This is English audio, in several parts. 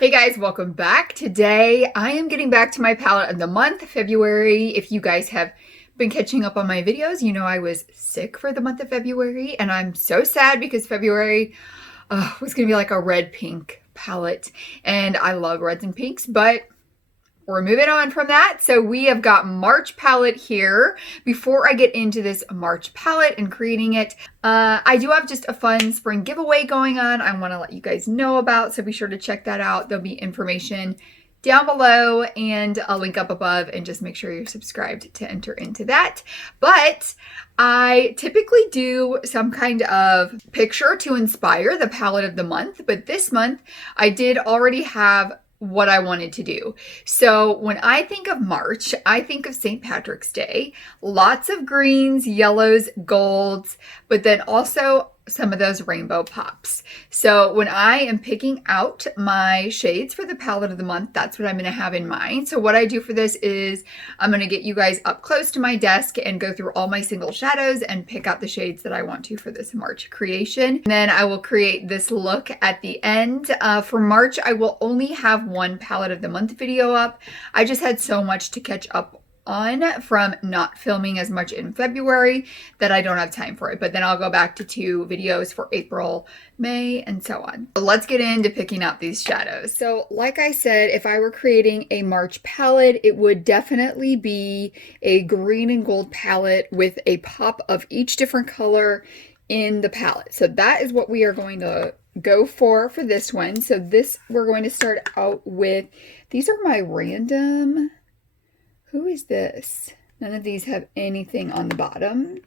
Hey guys, welcome back. Today I am getting back to my palette of the month, February. If you guys have been catching up on my videos, you know I was sick for the month of February, and I'm so sad because February was going to be like a red-pink palette, and I love reds and pinks, but we're moving on from that. So we have got March palette here. Before I get into this March palette and creating it, I do have just a fun spring giveaway going on I want to let you guys know about, so be sure to check that out. There'll be information down below and a link up above, and just make sure you're subscribed to enter into that. But I typically do some kind of picture to inspire the palette of the month, but this month I did already have what I wanted to do. So when I think of March, I think of St. Patrick's Day. Lots of greens, yellows, golds, but then also some of those rainbow pops. So when I am picking out my shades for the palette of the month, that's what I'm going to have in mind. So what I do for this is I'm going to get you guys up close to my desk and go through all my single shadows and pick out the shades that I want to for this March creation. And then I will create this look at the end. For March, I will only have one palette of the month video up. I just had so much to catch up on from not filming as much in February that I don't have time for it. But then I'll go back to 2 videos for April, May, and so on. So let's get into picking out these shadows. So like I said, if I were creating a March palette, it would definitely be a green and gold palette with a pop of each different color in the palette. So that is what we are going to go for this one. So this, we're going to start out with, these are my random. Who is this? None of these have anything on the bottom,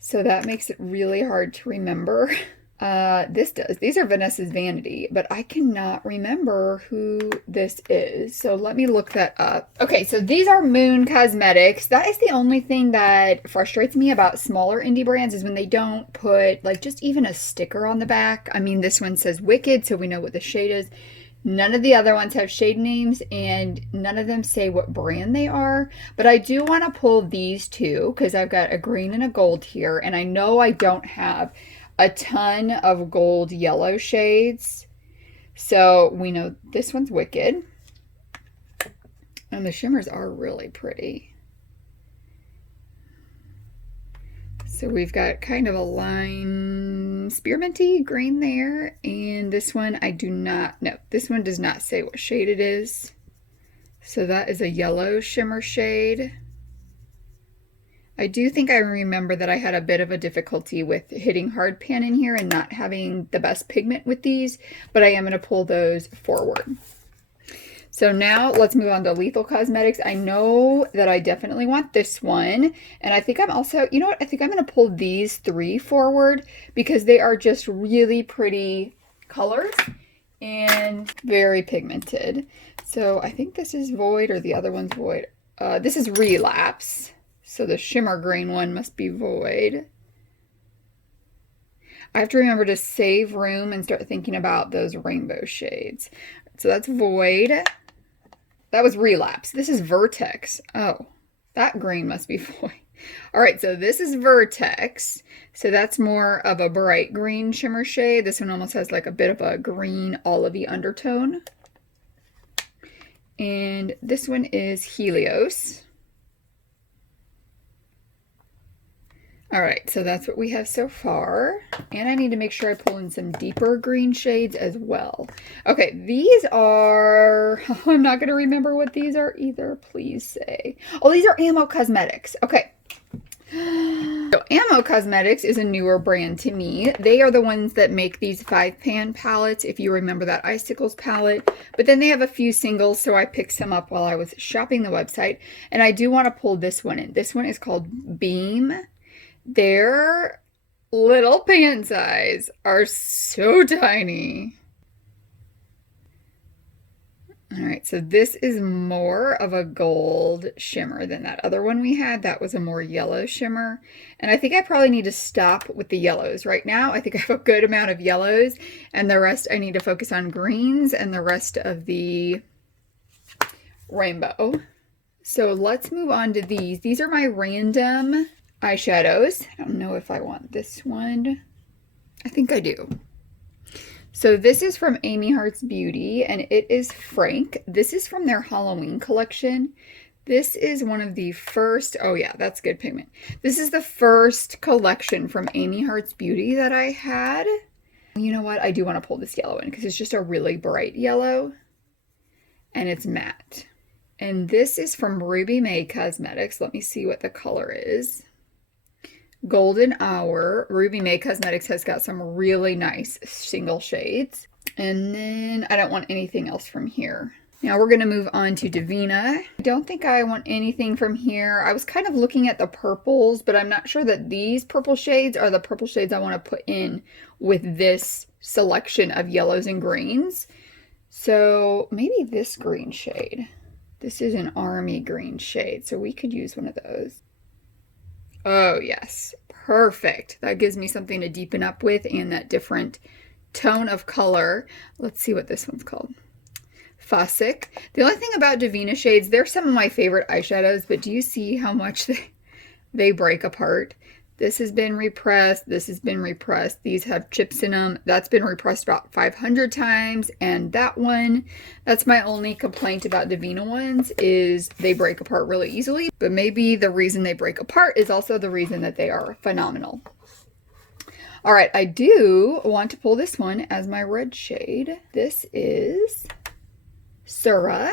so that makes it really hard to remember. This does. These are Vanessa's Vanity, but I cannot remember who this is, so let me look that up. Okay, so these are Moon Cosmetics. That is the only thing that frustrates me about smaller indie brands, is when they don't put like just even a sticker on the back. I mean, this one says Wicked, so we know what the shade is. None of the other ones have shade names, and none of them say what brand they are. But I do want to pull these two because I've got a green and a gold here, and I know I don't have a ton of gold yellow shades. So we know this one's Wicked. And the shimmers are really pretty. So we've got kind of a lime spearminty green there, and this one I do not know. This one does not say what shade it is. So that is a yellow shimmer shade. I do think I remember that I had a bit of a difficulty with hitting hard pan in here and not having the best pigment with these, but I am going to pull those forward. So now let's move on to Lethal Cosmetics. I know that I definitely want this one. And I think I'm also, you know what? I think I'm going to pull these 3 forward because they are just really pretty colors and very pigmented. So I think this is Void, or the other one's Void. This is Relapse. So the shimmer green one must be Void. I have to remember to save room and start thinking about those rainbow shades. So that's Void. That was Relapse. This is Vertex. Oh, that green must be Void. All right, so this is Vertex. So that's more of a bright green shimmer shade. This one almost has like a bit of a green olivey undertone. And this one is Helios. All right, so that's what we have so far. And I need to make sure I pull in some deeper green shades as well. Okay, these are, I'm not going to remember what these are either, please say. Oh, these are Ammo Cosmetics. Okay. So Ammo Cosmetics is a newer brand to me. They are the ones that make these 5-pan palettes, if you remember that Icicles palette. But then they have a few singles, so I picked some up while I was shopping the website. And I do want to pull this one in. This one is called Beam. Their little pan size are so tiny. All right, so this is more of a gold shimmer than that other one we had. That was a more yellow shimmer. And I think I probably need to stop with the yellows right now. I think I have a good amount of yellows, and the rest I need to focus on greens and the rest of the rainbow. So let's move on to these. These are my random eyeshadows. I don't know if I want this one. I think I do. So this is from Amy Hearts Beauty, and it is Frank. This is from their Halloween collection. This is one of the first, oh yeah, that's good pigment. This is the first collection from Amy Hearts Beauty that I had. You know what? I do want to pull this yellow in because it's just a really bright yellow, and it's matte. And this is from Ruby May Cosmetics. Let me see what the color is. Golden Hour. Ruby May Cosmetics has got some really nice single shades. And then I don't want anything else from here. Now we're going to move on to Divina. I don't think I want anything from here. I was kind of looking at the purples, but I'm not sure that these purple shades are the purple shades I want to put in with this selection of yellows and greens. So maybe this green shade. This is an army green shade, so we could use one of those. Oh, yes. Perfect. That gives me something to deepen up with and that different tone of color. Let's see what this one's called. Fussick. The only thing about Divina shades, they're some of my favorite eyeshadows, but do you see how much they break apart? This has been repressed. This has been repressed. These have chips in them. That's been repressed about 500 times. And that one, that's my only complaint about Divina ones, is they break apart really easily. But maybe the reason they break apart is also the reason that they are phenomenal. All right, I do want to pull this one as my red shade. This is Sura.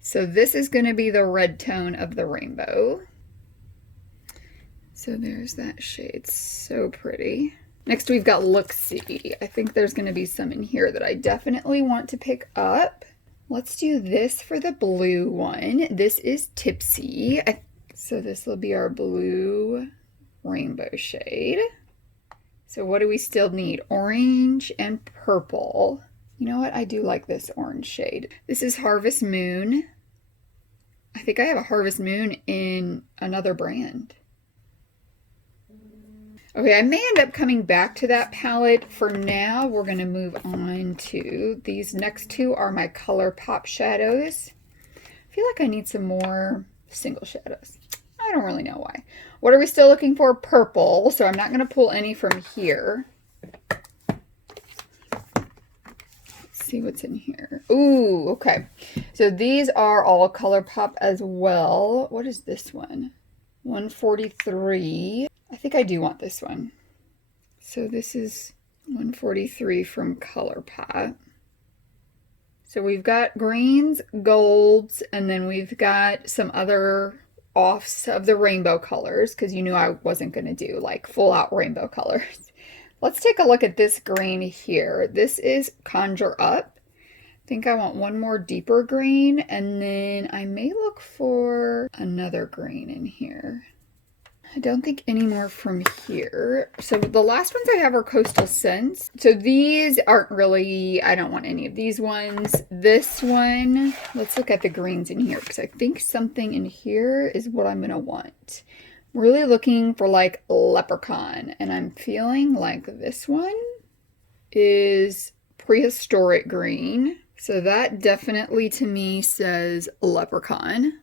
So this is going to be the red tone of the rainbow. So there's that shade, so pretty. Next we've got Look-See. I think there's going to be some in here that I definitely want to pick up. Let's do this for the blue one. This is Tipsy. So this will be our blue rainbow shade. So what do we still need? Orange and purple. You know what? I do like this orange shade. This is Harvest Moon. I think I have a Harvest Moon in another brand. Okay, I may end up coming back to that palette. For now, we're going to move on to these next two are my ColourPop shadows. I feel like I need some more single shadows. I don't really know why. What are we still looking for? Purple. So I'm not going to pull any from here. Let's see what's in here. Ooh, okay. So these are all ColourPop as well. What is this one? 143. I think I do want this one. So this is 143 from ColourPop. So we've got greens, golds, and then we've got some other offs of the rainbow colors, because you knew I wasn't going to do like full out rainbow colors. Let's take a look at this green here. This is Conjure Up. I think I want one more deeper green, and then I may look for another green in here. I don't think any more from here. So the last ones I have are Coastal Scents. So these aren't really, I don't want any of these ones. This one, let's look at the greens in here, because I think something in here is what I'm going to want. I'm really looking for like Leprechaun, and I'm feeling like this one is Prehistoric Green. So that definitely to me says Leprechaun.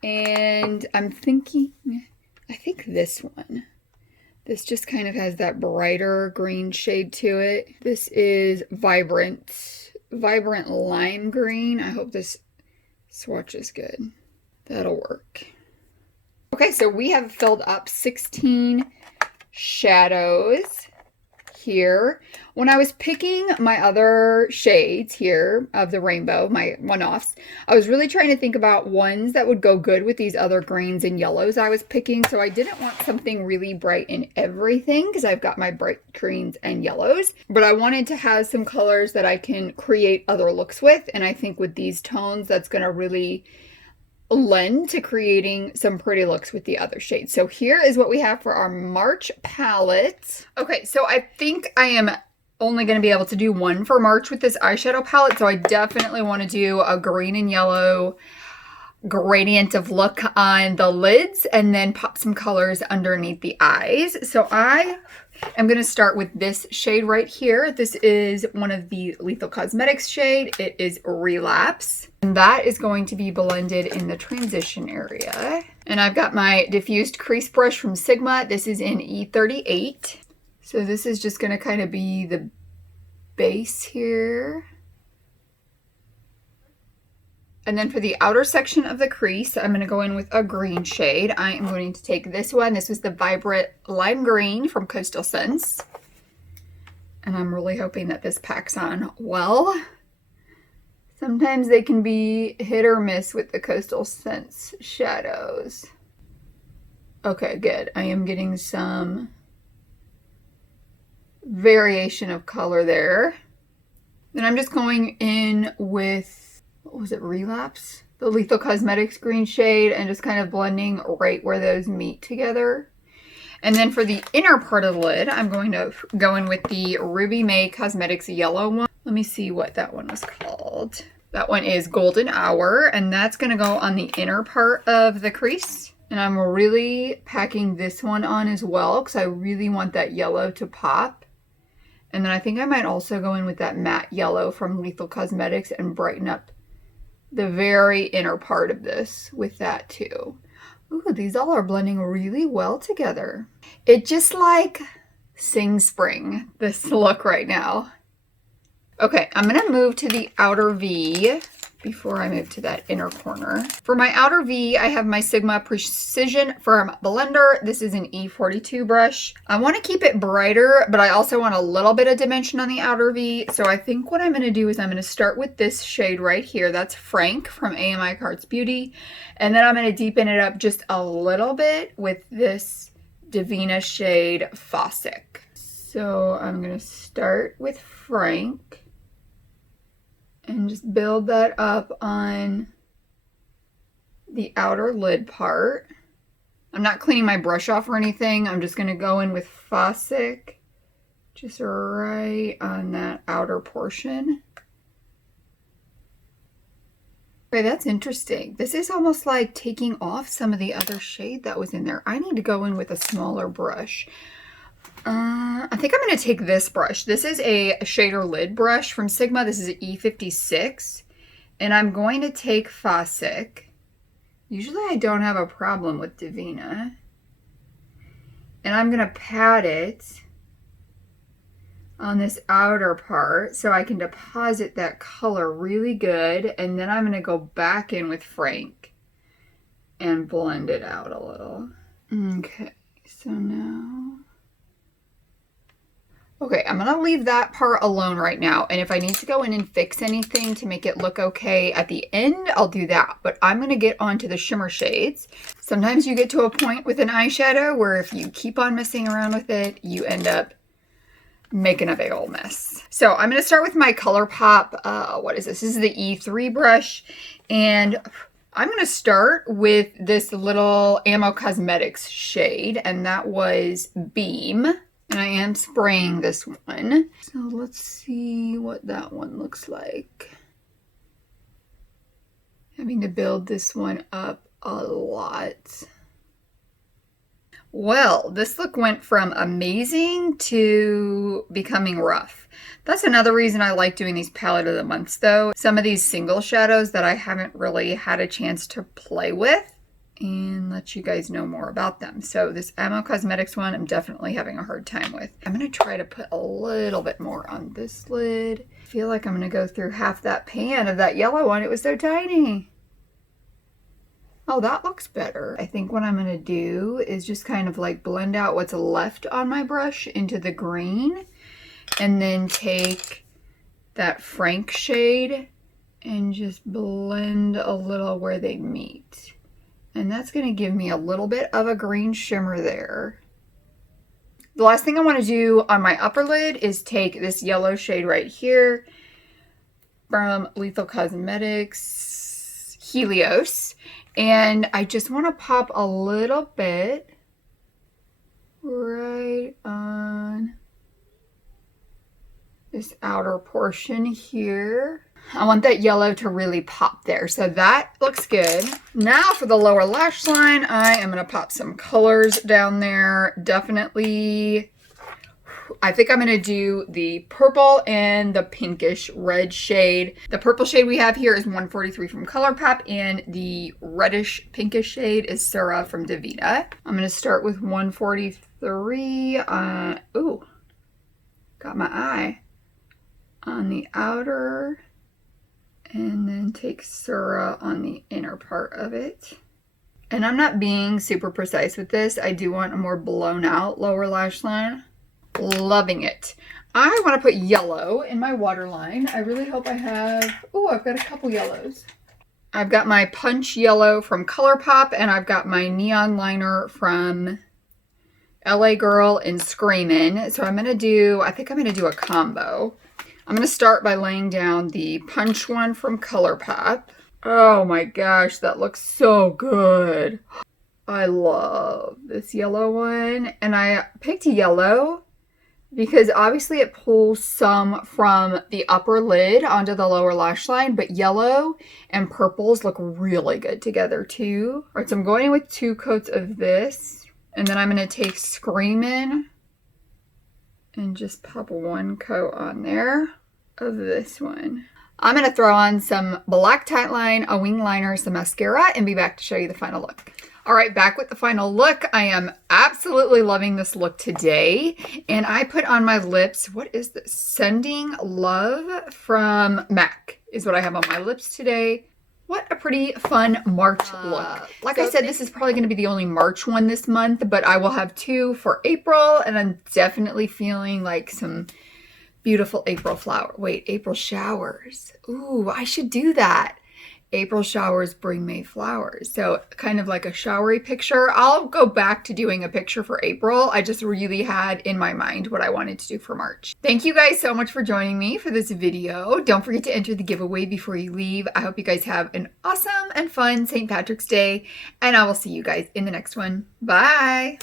And I'm thinking, I think this one. This just kind of has that brighter green shade to it. This is Vibrant Lime Green. I hope this swatch is good. That'll work. Okay, so we have filled up 16 shadows here. When I was picking my other shades here of the rainbow, my one-offs, I was really trying to think about ones that would go good with these other greens and yellows I was picking. So I didn't want something really bright in everything, because I've got my bright greens and yellows, but I wanted to have some colors that I can create other looks with. And I think with these tones, that's going to really lend to creating some pretty looks with the other shades. So here is what we have for our March palette. Okay, so I think I am only going to be able to do one for March with this eyeshadow palette. So I definitely want to do a green and yellow gradient of look on the lids and then pop some colors underneath the eyes. So I am going to start with this shade right here. This is one of the Lethal Cosmetics shade. It is Relapse. And that is going to be blended in the transition area. And I've got my diffused crease brush from Sigma. This is in E38. So this is just going to kind of be the base here. And then for the outer section of the crease, I'm going to go in with a green shade. I am going to take this one. This was the Vibrant Lime Green from Coastal Scents. And I'm really hoping that this packs on well. Sometimes they can be hit or miss with the Coastal Scents shadows. Okay, good. I am getting some variation of color there. Then I'm just going in with, what was it, Relapse? The Lethal Cosmetics green shade, and just kind of blending right where those meet together. And then for the inner part of the lid, I'm going to go in with the Ruby May Cosmetics yellow one. Let me see what that one was called. That one is Golden Hour, and that's going to go on the inner part of the crease. And I'm really packing this one on as well because I really want that yellow to pop. And then I think I might also go in with that matte yellow from Lethal Cosmetics and brighten up the very inner part of this with that too. Ooh, these all are blending really well together. It just like sings spring, this look right now. Okay, I'm gonna move to the outer V before I move to that inner corner. For my outer V, I have my Sigma Precision Firm Blender. This is an E42 brush. I want to keep it brighter, but I also want a little bit of dimension on the outer V. So I think what I'm going to do is I'm going to start with this shade right here. That's Frank from AMI Carts Beauty. And then I'm going to deepen it up just a little bit with this Divina shade Fossick. So I'm going to start with Frank and just build that up on the outer lid part. I'm not cleaning my brush off or anything. I'm just going to go in with Fossick just right on that outer portion. Okay, that's interesting. This is almost like taking off some of the other shade that was in there. I need to go in with a smaller brush. I think I'm going to take this brush. This is a shader lid brush from Sigma. This is an E56. And I'm going to take Fossick. Usually I don't have a problem with Divina. And I'm going to pat it on this outer part so I can deposit that color really good. And then I'm going to go back in with Frank and blend it out a little. Okay, so now... Okay, I'm going to leave that part alone right now. And if I need to go in and fix anything to make it look okay at the end, I'll do that. But I'm going to get onto the shimmer shades. Sometimes you get to a point with an eyeshadow where if you keep on messing around with it, you end up making a big old mess. So I'm going to start with my ColourPop. What is this? This is the E3 brush. And I'm going to start with this little Ammo Cosmetics shade. And that was Beam. And I am spraying this one. So let's see what that one looks like. Having to build this one up a lot. Well, this look went from amazing to becoming rough. That's another reason I like doing these palette of the months though. Some of these single shadows that I haven't really had a chance to play with and let you guys know more about them. So this Ammo Cosmetics one, I'm definitely having a hard time with. I'm going to try to put a little bit more on this lid. I feel like I'm going to go through half that pan of that yellow one. It was so tiny. Oh, that looks better. I think what I'm going to do is just kind of like blend out what's left on my brush into the green. And then take that Frank shade and just blend a little where they meet. And that's going to give me a little bit of a green shimmer there. The last thing I want to do on my upper lid is take this yellow shade right here from Lethal Cosmetics Helios. And I just want to pop a little bit right on this outer portion here. I want that yellow to really pop there. So that looks good. Now for the lower lash line, I am going to pop some colors down there. Definitely, I think I'm going to do the purple and the pinkish red shade. The purple shade we have here is 143 from ColourPop, and the reddish pinkish shade is Sura from Divina. I'm going to start with 143. Ooh, got my eye. on the outer, and then take Sura on the inner part of it. And I'm not being super precise with this. I do want a more blown out lower lash line. Loving it. I want to put yellow in my waterline. I really hope I have, oh, I've got a couple yellows. I've got my Punch Yellow from ColourPop, and I've got my neon liner from LA Girl in Screamin'. So I'm going to do, I think I'm going to do a combo. I'm going to start by laying down the Punch one from ColourPop. Oh my gosh, that looks so good. I love this yellow one. And I picked yellow because obviously it pulls some from the upper lid onto the lower lash line, but yellow and purples look really good together too. All right, so I'm going in with 2 coats of this, and then I'm going to take Screamin' and just pop 1 coat on there of this one. I'm going to throw on some black tightline, a wing liner, some mascara, and be back to show you the final look. All right, back with the final look. I am absolutely loving this look today. And I put on my lips, what is this? Sending Love from MAC is what I have on my lips today. What a pretty fun March look. Like I said, this is probably going to be the only March one this month, but I will have 2 for April, and I'm definitely feeling like some beautiful April April showers. Ooh, I should do that. April showers bring May flowers. So kind of like a showery picture. I'll go back to doing a picture for April. I just really had in my mind what I wanted to do for March. Thank you guys so much for joining me for this video. Don't forget to enter the giveaway before you leave. I hope you guys have an awesome and fun St. Patrick's Day, and I will see you guys in the next one. Bye.